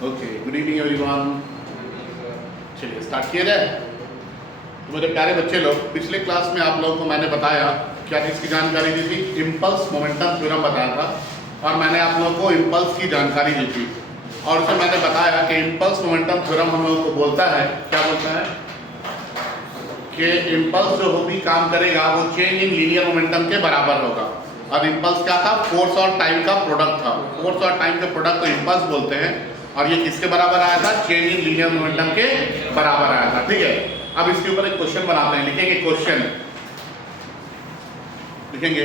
Okay, good evening everyone. चलिए start किया जाए। तो मेरे प्यारे बच्चे लोग, पिछले क्लास में आप लोगों को मैंने बताया क्या चीज़ की जानकारी दी थी? इम्पल्स मोमेंटम थ्योरम बताया था और मैंने आप लोगों को इम्पल्स की जानकारी दी थी। और उसमें मैंने बताया कि इम्पल्स मोमेंटम थ्योरम हम लोगों को बोलता है, क्या बोलता है कि इम्पल्स जो भी काम करेगा वो चेंज इन लीनियर मोमेंटम के बराबर होगा। और इम्पल्स क्या था? फोर्स और टाइम का प्रोडक्ट था। फोर्स और टाइम के प्रोडक्ट को इम्पल्स बोलते हैं और ये किसके बराबर आया था? चेंज इन लीनियर मोमेंटम के बराबर आया था। ठीक है, अब इसके ऊपर एक क्वेश्चन बनाते हैं। लिखेंगे क्वेश्चन, लिखेंगे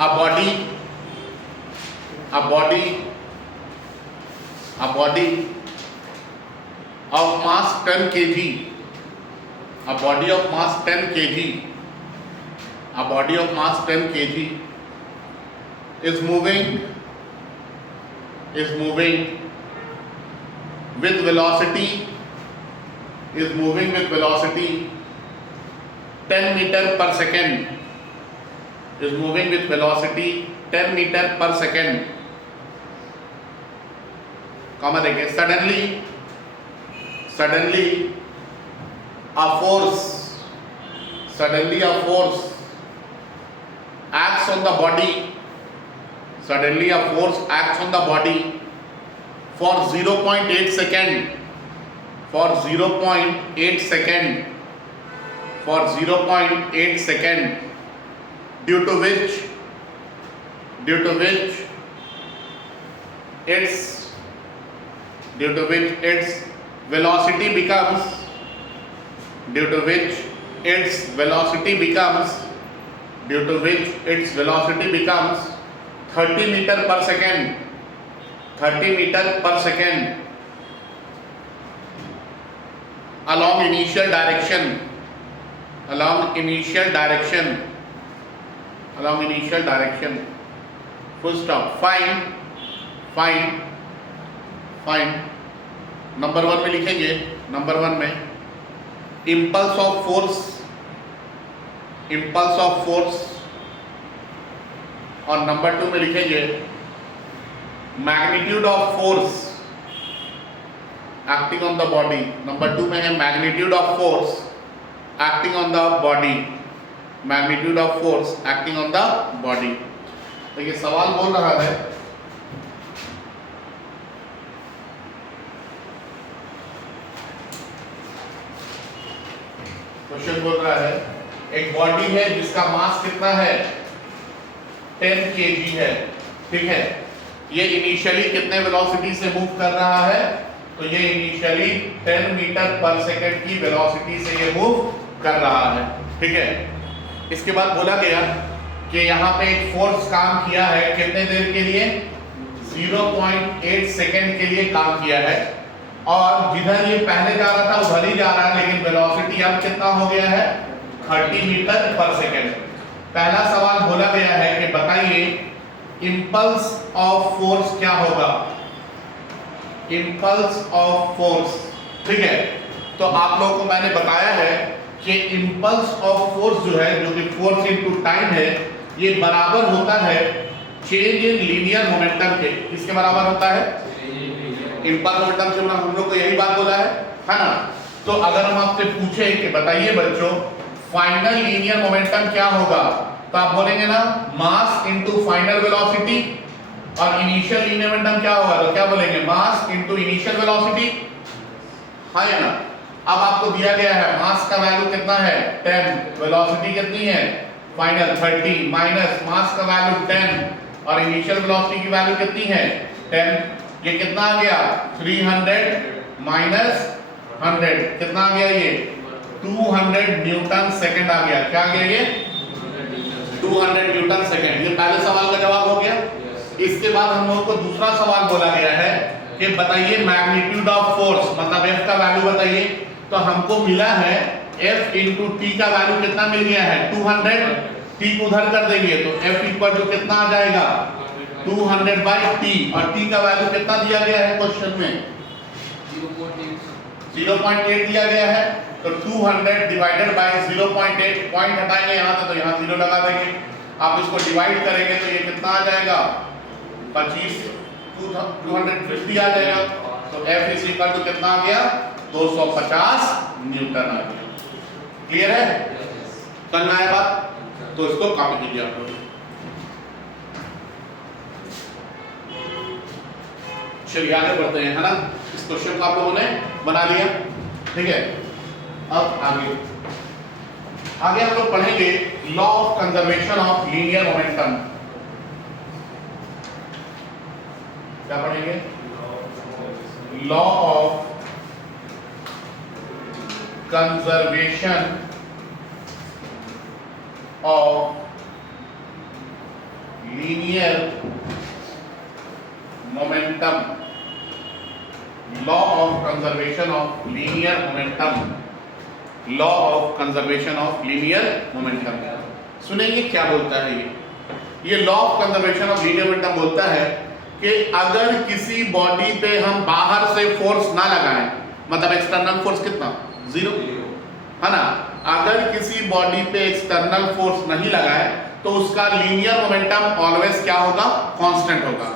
a body of mass 10 kg, a body of mass 10 kg, a body of mass 10 kg is moving with velocity 10 meter per second, is moving with velocity 10 meter per second, comma देखें, suddenly a force acts on the body, for 0.8 second, due to which its velocity becomes 30 meter per second, along initial direction, full stop. Find number 1 में लिखेंगे, number 1 में impulse of force और number 2 में लिखेंगे magnitude of force acting on the body. Number 2 में है magnitude of force acting on the body, तो ये सवाल बोल रहा है क्वेश्चन बोल रहा है एक बॉडी है जिसका मास कितना है? 10 kg है। ठीक है, ये इनिशियली कितने वेलोसिटी से मूव कर रहा है? तो ये इनिशियली 10 मीटर पर सेकंड की वेलोसिटी से ये मूव कर रहा है। ठीक है, इसके बाद बोला गया कि यहाँ पे एक फोर्स काम किया है, कितने देर के लिए? 0.8 सेकंड के लिए काम किया है और जिधर ये पहले जा रहा था उधर ही जा रहा है, लेकिन वेलोसिटी अब कितना हो गया है? 30 मीटर पर सेकंड। पहला सवाल बोला गया है कि बताइए इम्पल्स ऑफ फोर्स क्या होगा? Impulse of force. ठीक है, तो आप लोगों को मैंने बताया है कि इम्पल्स ऑफ फोर्स जो है, जो कि फोर्स इनटू टाइम है, ये बराबर होता है चेंज इन लीनियर मोमेंटम के। किसके बराबर होता है? इम्पल्स मोमेंटम से हम लोग को यही बात बोला है ना? तो अगर हम आपसे पूछे कि बताइए बच्चों फाइनल लीनियर मोमेंटम क्या होगा, तो आप बोलेंगे ना मास इनटू फाइनल वेलोसिटी, और इनिशियल लीनियर मोमेंटम क्या होगा? तो क्या बोलेंगे? मास इनटू इनिशियल वेलोसिटी, है ना? अब आपको दिया गया है मास का वैल्यू कितना है? 10, वेलोसिटी कितनी है? फाइनल 30 माइनस मास का वैल्यू 10 और इनिशियल वेलोसिटी की वैल्यू कितनी है? 10। ये कितना आ गया? 300 माइनस 100 कितना आ गया? ये 200 न्यूटन सेकंड आ गया। क्या आ गया? ये 200 न्यूटन सेकंड। ये पहले सवाल का जवाब हो गया। इसके बाद हम लोगों को दूसरा सवाल बोला गया है कि बताइए मैग्नीट्यूड ऑफ फोर्स, मतलब F का वैल्यू बताइए। तो हमको मिला है F इंटू टी का वैल्यू कितना मिल गया है? 200। टी को उधर कर देंगे तो F इक्वल टू कितना आ जाएगा? 200 बाई टी, और टी का वैल्यू कितना दिया गया है क्वेश्चन में? 0.8 दिया गया है। तो 200 डिवाइडेड बाय 0.8, पॉइंट हटाएंगे यहाँ से तो यहाँ 0 लगा देंगे। आप इसको डिवाइड करेंगे तो ये कितना आ जाएगा? 25 250 आ जाएगा, तो F इज इक्वल टू कितना आ गया, 250 न्यूटन आ गया। क्लियर है, करना है बात, तो इसको कॉपी कीजिए आप लोग। चलिए आगे बढ़ते हैं, है ना। इस क्वेश्चन को आप लोगों ने बना लिया, ठीक है। अब आगे हम लोग पढ़ेंगे law of conservation of linear momentum. क्या पढ़ेंगे, law of conservation of linear momentum, law of conservation of linear momentum, law of conservation of linear momentum. सुनेंगे क्या बोलता है ये law of conservation of linear momentum बोलता है कि अगर किसी बॉडी पे हम बाहर से फोर्स ना लगाएं, मतलब एक्सटर्नल फोर्स कितना, 0, है ना। अगर किसी बॉडी पे एक्सटर्नल फोर्स नहीं लगाए तो उसका लीनियर मोमेंटम ऑलवेज क्या होगा, कांस्टेंट होगा।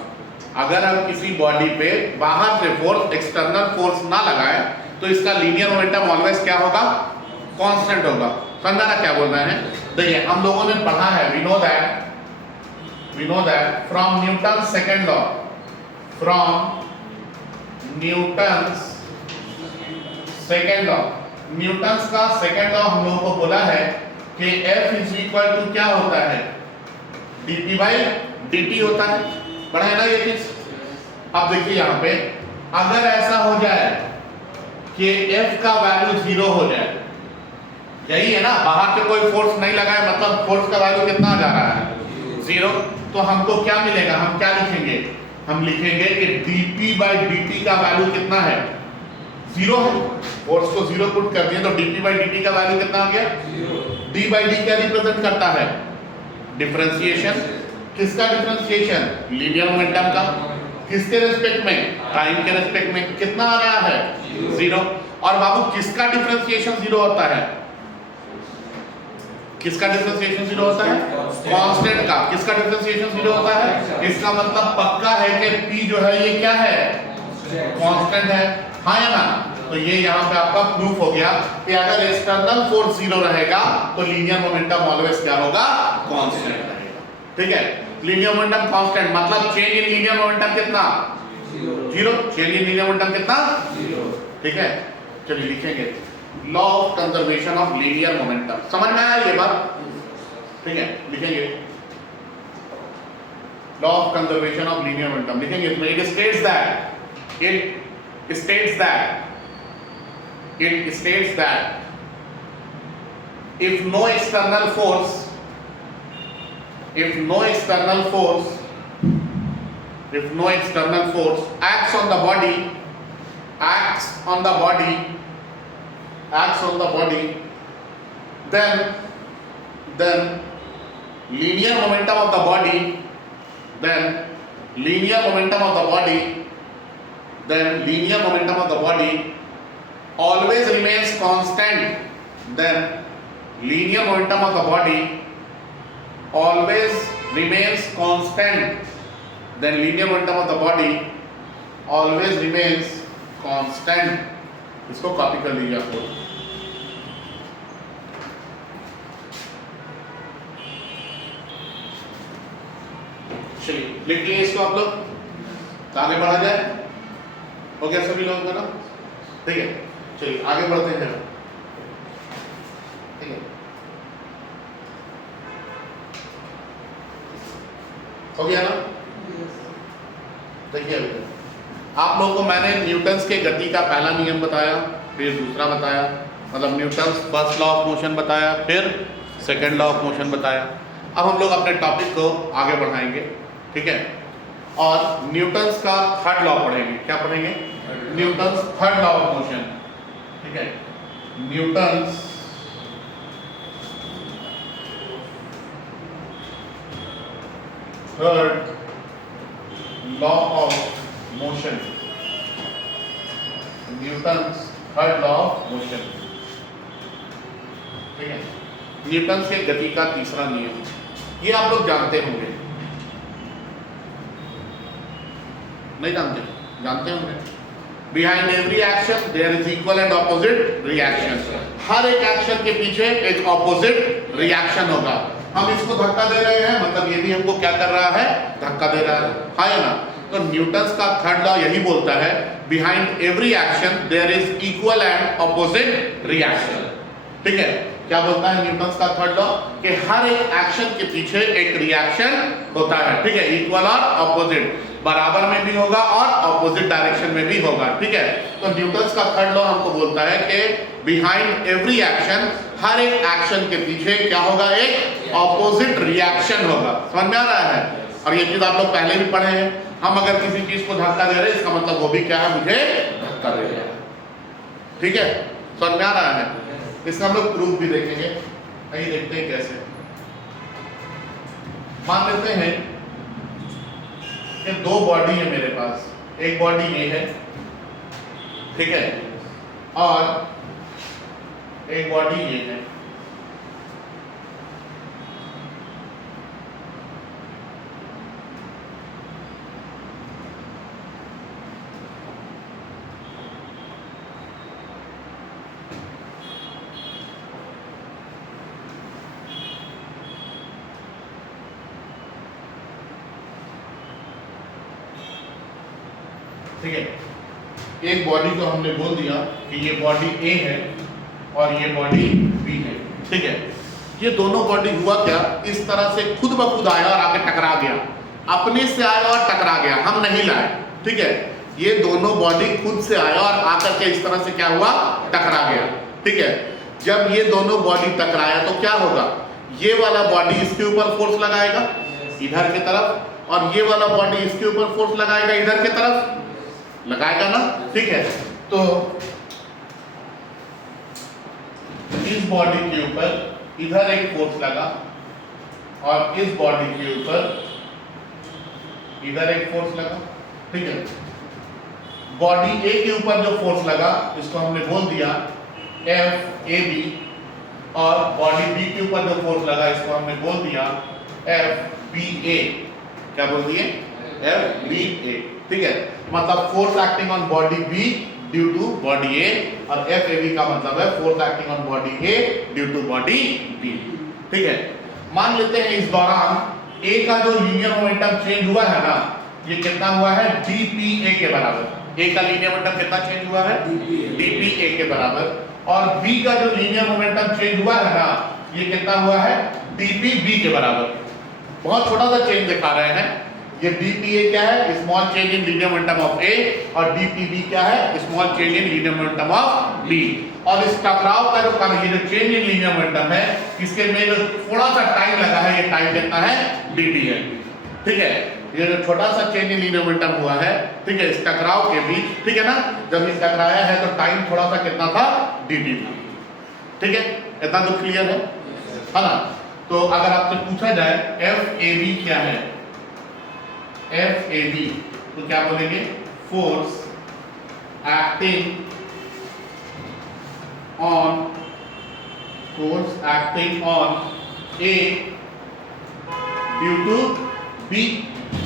अगर हम किसी बॉडी पे बाहर से फोर्स, एक्सटर्नल फोर्स ना लगाए तो इसका लीनियर मोमेंटम ऑलवेज क्या होगा, कांस्टेंट होगा। समझना क्या बोल रहे हैं, देखिए हम लोगों ने पढ़ा है, we know that from Newton second law, Newton's का सेकंड लॉ हम लोगों को बोला है कि F इज इक्वल टू क्या होता है, dp बाई dt होता है, पढ़ा है ना ये चीज। अब देखिए यहाँ पे अगर ऐसा हो जाए कि F का वैल्यू 0 हो जाए, यही है ना, बाहर से कोई फोर्स नहीं लगाए, मतलब फोर्स का वैल्यू कितना जा रहा है, 0, तो हमको क्या मिलेगा, हम क्या लिखेंगे, हम लिखेंगे कि dp बाई dt का वैल्यू कितना है, 0 है। फोर्स को 0 पुट कर दिए तो dp बाई dt का वैल्यू कितना आ गया, 0। d बाई डी क्या रिप्रेजेंट करता है, डिफरेंशिएशन। किसका डिफरेंशिएशन, लीनियर मोमेंटम का। किसके रेस्पेक्ट में, टाइम के रेस्पेक्ट में। कितना आ रहा है, 0। और बाबू किसका डिफरेंशिएशन 0 होता है, किसका डिफरेंशिएशन 0 होता है, कांस्टेंट का। किसका डिफरेंशिएशन 0 होता है, इसका मतलब पक्का है कि p जो है ये क्या है, कांस्टेंट है, हाँ या ना। तो ये यहाँ पे आपका प्रूफ हो गया कि अगर एक्सटर्नल फोर्स 0 रहेगा तो लीनियर मोमेंटम ऑलवेज क्या होगा, कांस्टेंट रहेगा। ठीक है, लीनियर मोमेंटम कांस्टेंट मतलब चेंज इन लीनियर मोमेंटम कितना, 0। चेंज इन लीनियर मोमेंटम कितना, 0। ठीक है, चलिए लिखेंगे law of conservation of linear momentum. समझ में आया ये बात, ठीक है। लिखेंगे law of conservation of linear momentum, लिखेंगे इसमें it states that if no external force acts on the body, then linear momentum of the body always remains constant. Then linear momentum of the body always remains constant. Then linear momentum of the body always remains constant. इसको copy कर लीजिए आप लोग। चलिए लिख लिए इसको आप लोग, आगे बढ़ा जाए। हो गया सभी लोगों का ना, ठीक है। चलिए आगे बढ़ते हैं, ठीक है। हो गया ना, देखिए अभी आप लोगों को मैंने न्यूटन्स के गति का पहला नियम बताया, फिर दूसरा बताया, मतलब Newton's first law of motion बताया, फिर सेकंड लॉ ऑफ मोशन बताया। अब हम लोग अपने टॉपिक को आगे बढ़ाएंगे, ठीक है, और न्यूटन्स का थर्ड लॉ पढ़ेंगे। क्या पढ़ेंगे, Newton's third law of motion, ठीक है। Newton's third law of motion, Newton's third law of motion, ठीक है। न्यूटन्स के गति का तीसरा नियम, ये आप लोग जानते होंगे। नहीं जानते? जानते होंगे। Behind every action there is equal and opposite reaction. हर एक एक्शन के पीछे एक ऑपोजिट रिएक्शन होगा। हम इसको धक्का दे रहे हैं, मतलब ये भी हमको क्या कर रहा है, धक्का दे रहा है, हाँ या ना? तो न्यूटन्स का थर्ड लॉ यही बोलता है, behind every action there is equal and opposite reaction. ठीक है, क्या बोलता है न्यूटन्स का थर्ड लॉ? कि हर एक एक्शन के पीछे एक रिएक्शन होता है। ठीक है, इक्वल और ऑपोजिट, बराबर में भी होगा और ऑपोजिट डायरेक्शन में भी होगा। ठीक है, तो न्यूटन्स का थर्ड लॉ हमको बोलता है कि बिहाइंड एवरी एक्शन, हर एक एक्शन के पीछे क्या होगा, एक ऑपोजिट रिएक्शन होगा। समझ में आ रहा है? और ये चीज आप लोग पहले भी पढ़े हैं। हम अगर किसी चीज को धक्का दे रहे हैं, इसका मतलब वो भी क्या है, मुझे धक्का दे रहा है। ठीक है, समझ में आ रहा है? इसका हम लोग प्रूफ भी देखेंगे। आइए देखते हैं कैसे। मान लेते हैं कि दो बॉडी है मेरे पास, एक बॉडी ये है, ठीक है, और एक बॉडी ये है। ठीक है, एक बॉडी को हमने बोल दिया कि ये बॉडी ए है और ये बॉडी बी है। ठीक है, ये दोनों बॉडी हुआ क्या, इस तरह से खुद ब खुद आया और आके टकरा गया, अपने से आया और टकरा गया, हम नहीं लाए। ठीक है, ये दोनों बॉडी खुद से आया और आकर के इस तरह से क्या हुआ, टकरा गया। ठीक है, जब ये दोनों बॉडी टकराया तो क्या होगा, ये वाला बॉडी इसके ऊपर फोर्स लगाएगा इधर की तरफ, और ये वाला बॉडी इसके ऊपर फोर्स लगाएगा इधर की तरफ, लगाएगा ना? ठीक है, तो इस बॉडी के ऊपर इधर एक फोर्स लगा और इस बॉडी के ऊपर इधर एक फोर्स लगा। ठीक है, बॉडी ए के ऊपर जो फोर्स लगा इसको हमने बोल दिया एफ ए बी, और बॉडी बी के ऊपर जो फोर्स लगा इसको हमने बोल दिया एफ बी ए। क्या बोल दिए? F B A. ठीक है, मतलब force acting on body B due to body A, और एफ ए बी का मतलब है force acting on body A due to body B. ठीक है, मान लेते हैं इस दौरान ए का जो लीनियर मोमेंटम चेंज हुआ है ना, ये कितना हुआ है, डी पी ए के बराबर। ए का लीनियर मोमेंटम कितना चेंज हुआ है, डी पी ए के बराबर, और बी का जो लीनियर मोमेंटम चेंज हुआ है ना, ये कितना हुआ है, डी पी बी के बराबर। बहुत छोटा सा चेंज दिखा रहे हैं। ये DPA क्या है, small change in linear momentum of A, और DPB क्या है, small change in linear momentum of B। और इस टकराव का जो चेंज इन लीनियर मोमेंटम है, इसके में जो थोड़ा सा टाइम लगा है, ये टाइम कितना है, dt है। ठीक है, ये जो छोटा सा चेंज इन लीनियर मोमेंटम हुआ है, ठीक है, इस टकराव के बीच, ठीक है ना, जब ये टकराया है तो टाइम थोड़ा सा कितना था, dt था। ठीक है, इतना तो क्लियर है ना? तो अगर आपसे पूछा जाए FAB क्या है, FAB, तो क्या बोलेंगे, force acting on A due to B।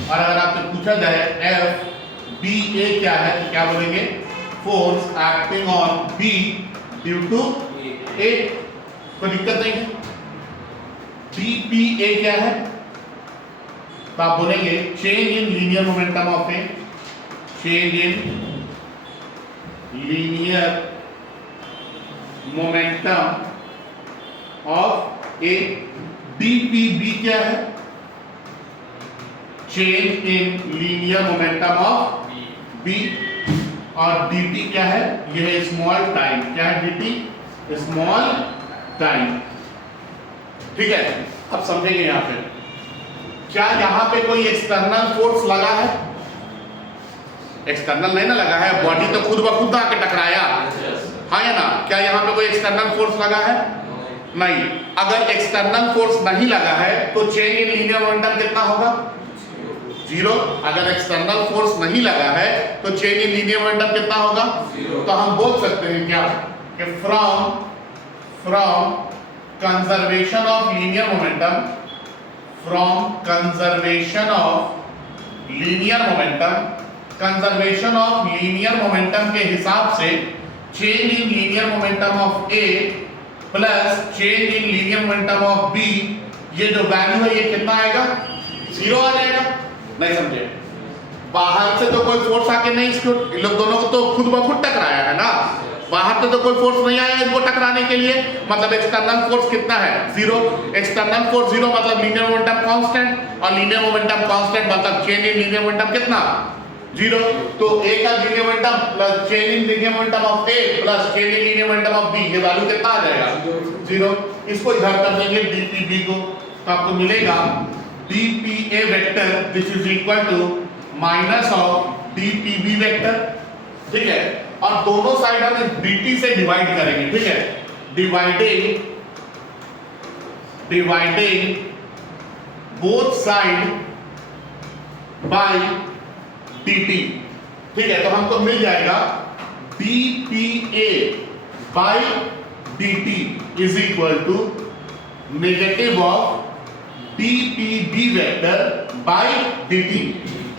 और अगर आपसे पूछा जाए FBA क्या है, तो क्या बोलेंगे, force acting on B due to A। कोई दिक्कत नहीं है। DPA क्या है, तो आप बोलेंगे change in linear momentum of A, change in linear momentum of A. DPB क्या है, change in linear momentum of B. और dt क्या है, यह है स्मॉल टाइम। क्या है dt, स्मॉल टाइम। ठीक है, अब समझेंगे यहां पे, क्या यहां पे कोई एक्सटर्नल फोर्स लगा है, एक्सटर्नल नहीं ना लगा है, बॉडी तो खुद ब खुद आके टकराया, हाँ या ना? क्या यहां पे कोई एक्सटर्नल फोर्स लगा है, नहीं। अगर एक्सटर्नल फोर्स नहीं लगा है तो चेंज इन लीनियर मोमेंटम कितना होगा, 0। अगर एक्सटर्नल फोर्स नहीं लगा है तो चेंज इन लीनियर मोमेंटम कितना होगा, 0। तो हम बोल सकते हैं क्या, कि from conservation of linear momentum, from conservation of linear momentum conservation of linear momentum के हिसाब से change in linear momentum of A plus change in linear momentum of B, ये जो वैल्यू है ये कितना आएगा? 0 आ जाएगा। नहीं समझे? बाहर से तो कोई फोर्स आके नहीं इसको, इन लोग दोनों को तो खुद ब खुद टकराया है ना, बाहर से तो कोई फोर्स नहीं आया इनको टकराने के लिए, मतलब एक्सटर्नल फोर्स कितना है? 0। एक्सटर्नल फोर्स 0 मतलब लीनियर मोमेंटम कांस्टेंट, और लीनियर मोमेंटम कांस्टेंट मतलब चेंज इन लीनियर मोमेंटम कितना? 0। तो ए का linear momentum plus change in linear momentum of A plus change in linear momentum of B, ये value कितना आ जाएगा? 0। इसको इधर कर देंगे dpb को, तो आपको मिलेगा dpa vector this is equal to minus of dpb vector, ठीक है। और दोनों साइड हम dt से डिवाइड करेंगे, ठीक है। Dividing both side by dt, ठीक है। तो हमको मिल जाएगा dpa by dt is equal to negative of dpb vector by dt।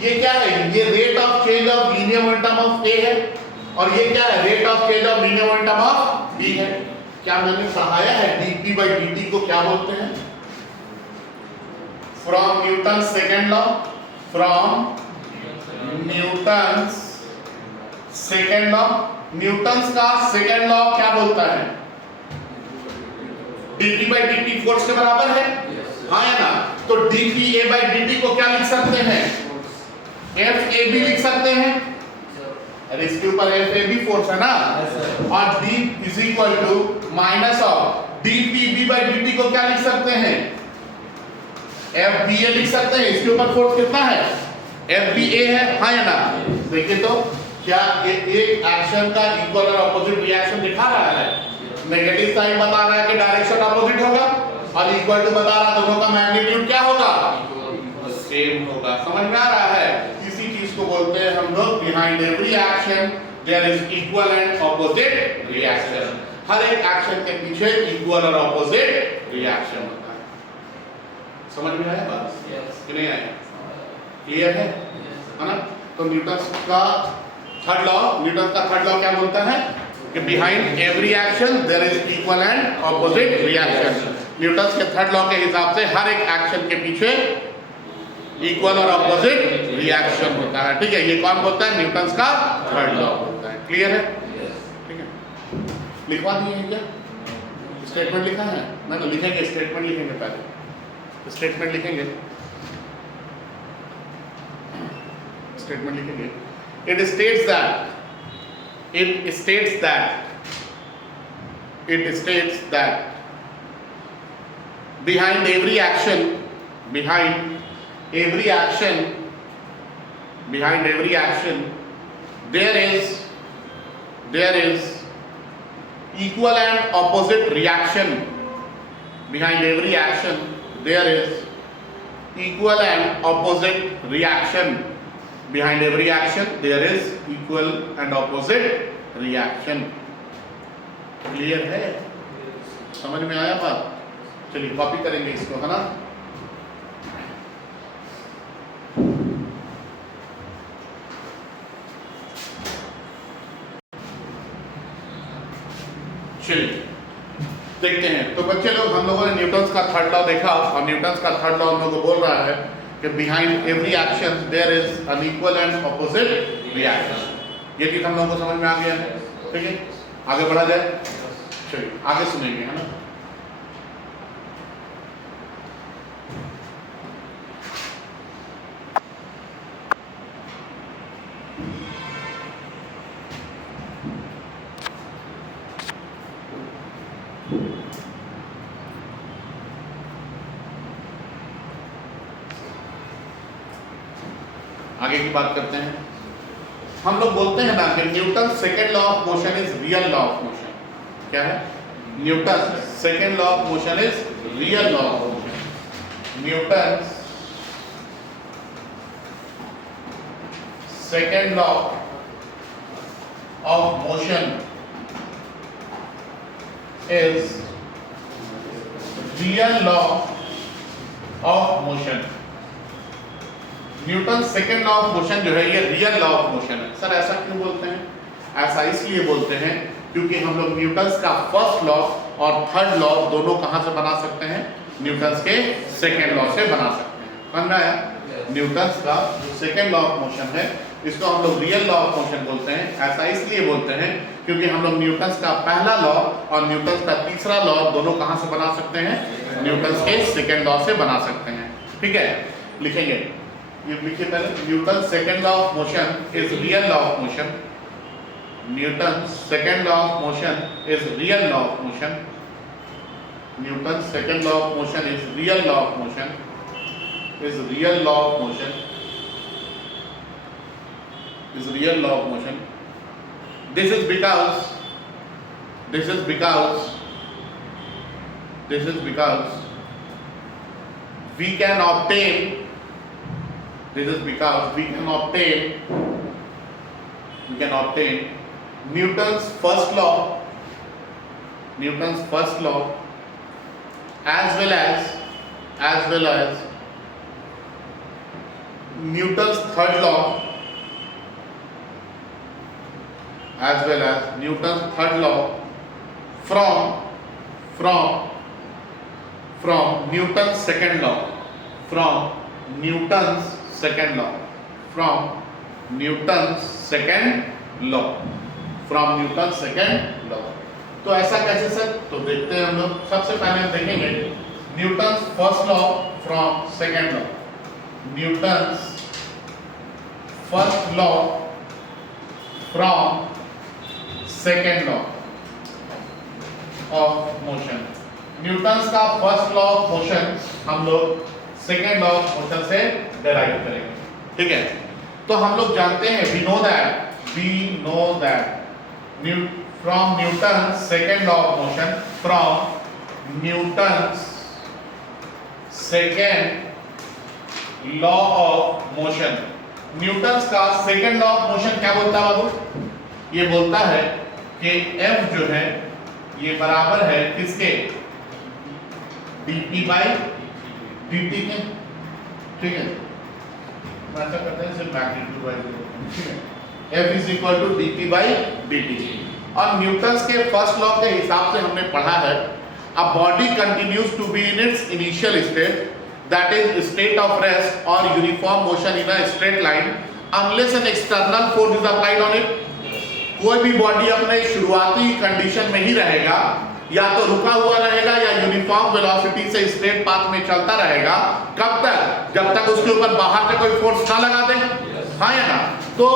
ये क्या है? ये rate of change of linear momentum of A है, और ये क्या है? Rate of change of linear momentum of B है। क्या मैंने पढ़ाया है dp by dt को क्या बोलते हैं? From Newton second law, from Newton second law, Newton का सेकेंड लॉ क्या बोलता है? dp by dt फोर्स के बराबर है, हाँ या ना? तो dpa by dt को क्या लिख सकते हैं? FAB लिख सकते हैं। अरे इसके ऊपर FAB फोर्स है ना, और D is equal to minus of dpb by dt को क्या लिख सकते हैं? FBA लिख सकते हैं। इसके ऊपर फोर्स कितना है? FBA है, हाँ या ना? देखिए तो क्या एक एक्शन का इक्वल और ऑपोजिट रिएक्शन दिखा रहा है? नेगेटिव साइन बता रहा है कि डायरेक्शन ऑपोजिट होगा, और इक्वल टू बता रहा है दोनों का मैग्नीट्यूड क्या होगा? सेम होगा। समझ में आ रहा है? इसी चीज को बोलते हैं हम लोग behind every action there is equal and opposite reaction. हर एक एक्शन के पीछे इक्वल और ऑपोजिट रिएक्शन होता है। समझ में आया बात? कि नहीं आया? क्लियर है ना? तो न्यूटन का थर्ड लॉ क्या बोलता है? कि behind every action there is equal and opposite reaction. Newton के थर्ड लॉ के हिसाब से हर एक एक्शन के पीछे इक्वल और ऑपोजिट रिएक्शन होता है, ठीक है। ये कौन बोलता है? न्यूटन का थर्ड लॉ बोलता है। क्लियर है? ठीक है। लिखवा दिए हैं क्या? स्टेटमेंट लिखा है ना? तो लिखेंगे, स्टेटमेंट लिखेंगे पहले, स्टेटमेंट लिखेंगे, स्टेटमेंट लिखेंगे। It states that behind every action there is equal and opposite reaction. Behind every action there is equal and opposite reaction. Behind every action there is equal and opposite reaction. Clear है? समझ में आया बात? चलिए copy करेंगे इसको, है ना? चलिए देखते हैं। तो बच्चे लोग, हम लोगों ने न्यूटन का थर्ड लॉ देखा, और न्यूटन का थर्ड लॉ हम लोग को बोल रहा है कि behind every action there is an equal and opposite reaction. ये चीज हम लोगों को समझ में आ गया है, ठीक है। आगे बढ़ा जाए, चलिए आगे सुनेंगे, है ना। आगे की बात करते हैं। हम लोग बोलते हैं ना कि Newton second law of motion is real law of motion. क्या है? Newton second law of motion is real law of motion. Newton second law of motion is real law of motion. Newton second law of motion जो है ये real law of motion है। Sir ऐसा क्यों बोलते हैं? ऐसा इसलिए बोलते हैं क्योंकि हम लोग न्यूटन्स का फर्स्ट लॉ और थर्ड लॉ दोनों कहां से बना सकते हैं? न्यूटन्स के सेकेंड लॉ से बना सकते हैं। समझ में आया? न्यूटन्स का जो सेकेंड लॉ ऑफ मोशन है इसको हम लोग रियल लॉ ऑफ मोशन बोलते हैं। ऐसा इसलिए बोलते हैं क्योंकि हम लोग न्यूटन्स का पहला लॉ और न्यूटन्स का तीसरा लॉ दोनों कहां से बना सकते हैं? न्यूटन्स के सेकेंड लॉ से बना सकते हैं। ठीक है, लिखेंगे ये लिखिए पहले। Newton second law of motion is real law of motion. Newton second law of motion is real law of motion. Newton second law of motion is real law of motion, is real law of motion, is real law of motion. This is because we can obtain, Newton's first law as well as Newton's third law from Newton's second law, तो ऐसा कैसे sir? तो देखते हैं हम लोग। सबसे पहले हम देखेंगे Newton's first law from second law. Newton's first law from second law of motion। Newton's का फर्स्ट लॉ ऑफ मोशन हम लोग सेकेंड लॉ ऑफ मोशन से डेराइव करेंगे। ठीक है, तो हम लोग जानते हैं we know that from Newton's second law of motion, from Newton's second law of motion. Newton's का सेकेंड लॉ ऑफ मोशन क्या बोलता है बाबू? ये बोलता है कि F जो है ये बराबर है किसके? dp बाई dt के। ठीक है, ऐसा करते हैं सिर्फ मैग्नीट्यूड बाई। ठीक है, F is equal to dp by dt। और न्यूटन्स के फर्स्ट लॉ के हिसाब से हमने पढ़ा है a body continues to be in its initial state, that is state of rest or uniform motion in a straight line unless an external force is applied on it। कोई भी body अपने शुरुआती कंडीशन में ही रहेगा, या तो रुका हुआ रहेगा या यूनिफॉर्म वेलोसिटी से स्ट्रेट पाथ में चलता रहेगा। कब तक? जब तक उसके ऊपर बाहर से कोई फोर्स ना लगा दे। हाँ या ना? तो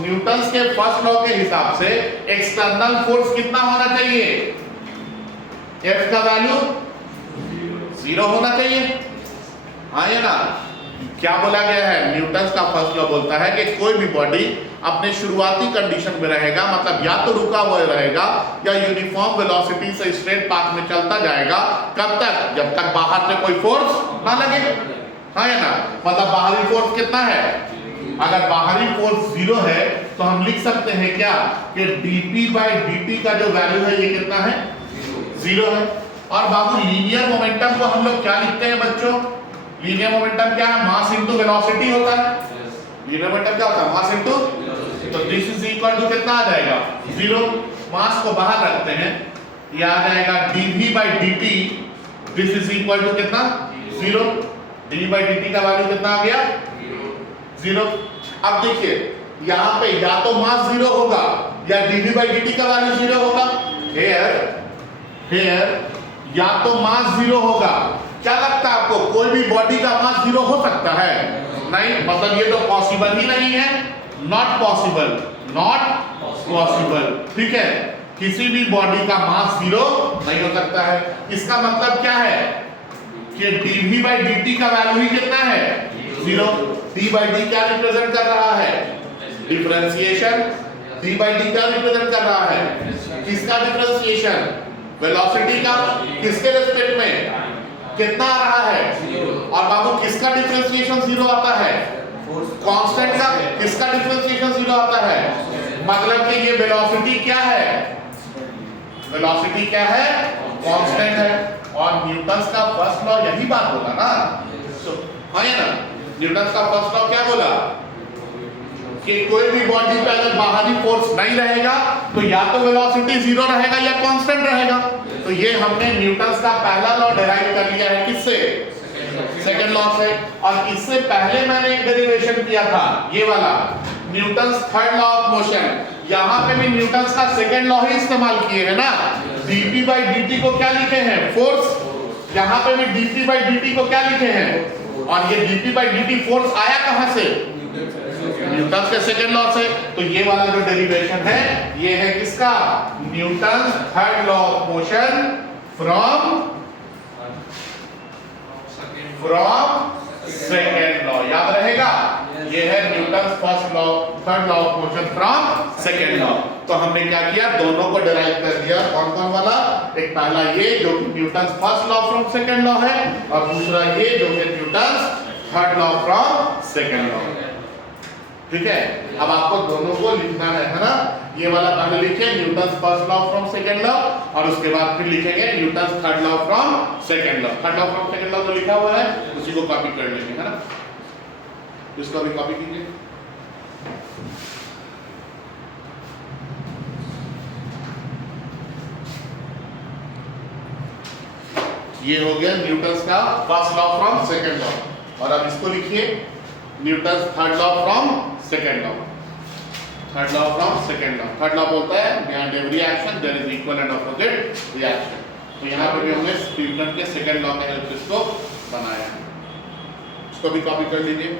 न्यूटन्स के फर्स्ट लॉ के हिसाब से एक्सटर्नल फोर्स कितना होना चाहिए? F का वैल्यू 0 होना चाहिए। हाँ या ना? क्या बोला गया है? न्यूटन्स का फर्स्ट लॉ बोलता है कि कोई भी बॉडी अपने शुरुआती कंडीशन में रहेगा, मतलब या तो रुका हुआ रहेगा या यूनिफॉर्म वेलोसिटी से स्ट्रेट पाथ में चलता जाएगा। कब तक? जब तक बाहर से कोई फोर्स ना लगे। हाँ या ना? मतलब बाहरी फोर्स कितना है? अगर बाहरी फोर्स 0 है तो हम लिख सकते हैं क्या कि dp बाई dt का जो वैल्यू है ये कितना है? 0 है। और बाबू लीनियर मोमेंटम को हम लोग क्या लिखते हैं बच्चों? लीनियर मोमेंटम क्या है? मास इनटू वेलोसिटी होता है। लीनियर मोमेंटम क्या होता है? मास इनटू, तो दिस इज इक्वल टू कितना आ जाएगा? 0। मास को बाहर रखते हैं, ये आ जाएगा dv by dt, this is equal to कितना? 0। dv बाई dt का वैल्यू कितना आ गया? 0। अब देखिए यहाँ पे या तो मास 0 होगा या dv बाई dt का वैल्यू 0 होगा। हेयर या तो मास 0 होगा। क्या लगता है आपको कोई भी बॉडी का मास 0 हो सकता है? नहीं, मतलब ये तो पॉसिबल ही नहीं है। Not possible. ठीक है, किसी भी बॉडी का मास 0 नहीं हो सकता है। इसका मतलब क्या है कि dv बाई dt का वैल्यू ही कितना है? 0। d बाई d क्या रिप्रेजेंट कर रहा है? डिफरेंशिएशन। d बाई d क्या रिप्रेजेंट कर रहा है? किसका डिफरेंशिएशन? वेलोसिटी का। किसके रिस्पेक्ट में? कितना आ रहा है? और बाबू किसका डिफरेंशिएशन 0 आता है? कांस्टेंट का। किसका डिफरेंशिएशन 0 आता है? मतलब कि ये वेलोसिटी क्या है? वेलोसिटी क्या है? कांस्टेंट है। और न्यूटन्स का फर्स्ट लॉ यही बात बोला ना। हाँ ना? न्यूटन्स का फर्स्ट लॉ क्या बोला? कि कोई भी बॉडी पे अगर बाहरी फोर्स नहीं रहेगा तो या तो वेलोसिटी जीरो रहेगा या कांस्टेंट रहेगा। तो ये हमने न्यूटन का पहला लॉ डिराइव कर लिया है, किससे? सेकंड लॉ से। और इससे पहले मैंने एक डेरिवेशन किया था, ये वाला Newton's third law of motion. यहां पे भी न्यूटन्स का सेकंड लॉ ही इस्तेमाल किए हैं ना। dp by dt को क्या लिखे हैं? फोर्स। यहां पे भी dp by dt को क्या लिखे हैं? और ये dp by dt फोर्स आया कहां से? न्यूटन्स के सेकंड लॉ से। तो ये वाला जो डेरिवेशन है ये है किसका? Newton's third law of motion from second law. याद रहेगा, ये है Newton's first law third law of motion from second law. तो हमने क्या किया? दोनों को डिराइव कर दिया। कौन कौन वाला? एक पहला ये जो Newton's first law from second law है, और दूसरा ये जो कि Newton's third law from second law. ठीक है, अब आपको दोनों को लिखना है ना। ये वाला पहले लिखे Newton's first law from second law, और उसके बाद फिर लिखेंगे Newton's third law from second law. Third law from second law तो लिखा हुआ है, उसी को कॉपी कर लेंगे, है ना। इसको भी कॉपी कीजिए। ये हो गया न्यूटन्स का first law from second law. और अब इसको लिखिए Newton's third law from second law. Third law from second law. Third law बोलता है behind every action there is equal and opposite reaction. तो यहाँ पे भी हमने न्यूटन के सेकंड लॉ के हेल्प से इसको बनाया है। इसको भी कॉपी कर लीजिए।